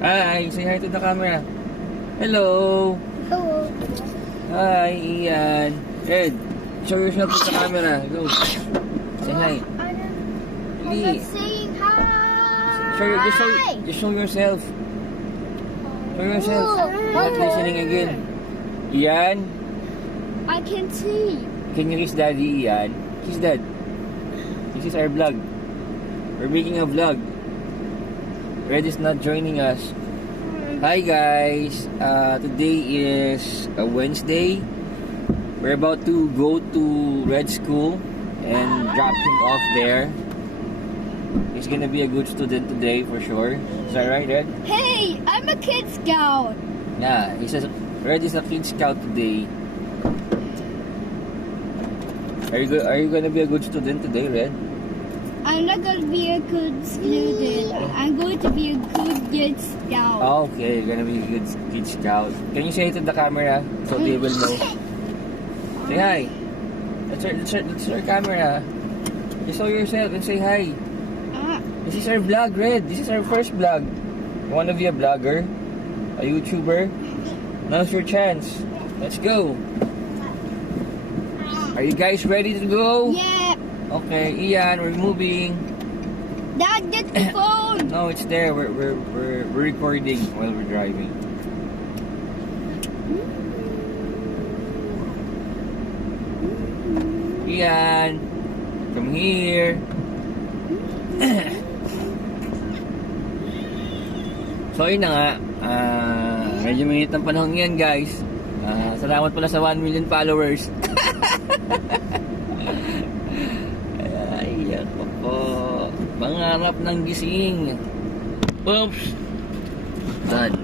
Hi, say hi to the camera. Hello. Hello. Hi, Ian. Ed, show yourself to the camera. Go. Say hi. I'm Really? not saying hi. Just show yourself. Show yourself. Oh, You're not listening again. Ian, I can see. can you kiss Daddy, Ian? Kiss Dad. This is our vlog. We're making a vlog. Red is not joining us. Hi guys. Today is a Wednesday. We're about to go to Red School and drop him off there. He's gonna be a good student today for sure. Is that right, Red? Hey, I'm a Kid Scout. Yeah, he says Red is a Kid Scout today. Are you gonna be a good student today, Red? I'm not going to be a good student. I'm going to be a good Kid Scout. Oh, okay, you're gonna be a good Kid Scout. Can you say it to the camera so they will know? Say hi. That's our camera. Just show yourself and say hi. This is our vlog, Red. This is our first vlog. You wanna be a vlogger? A YouTuber? Now's your chance. Let's go. Are you guys ready to go? Yeah. Okay, Ian, we're moving. Dad, get the phone. No, it's there. We're recording while we're driving. Ian, come here. So yun na nga, medyo minit ang panahon yan guys. Salamat pala sa 1 million followers. Ay, ako po. Mangarap ng gising. Oops. Done.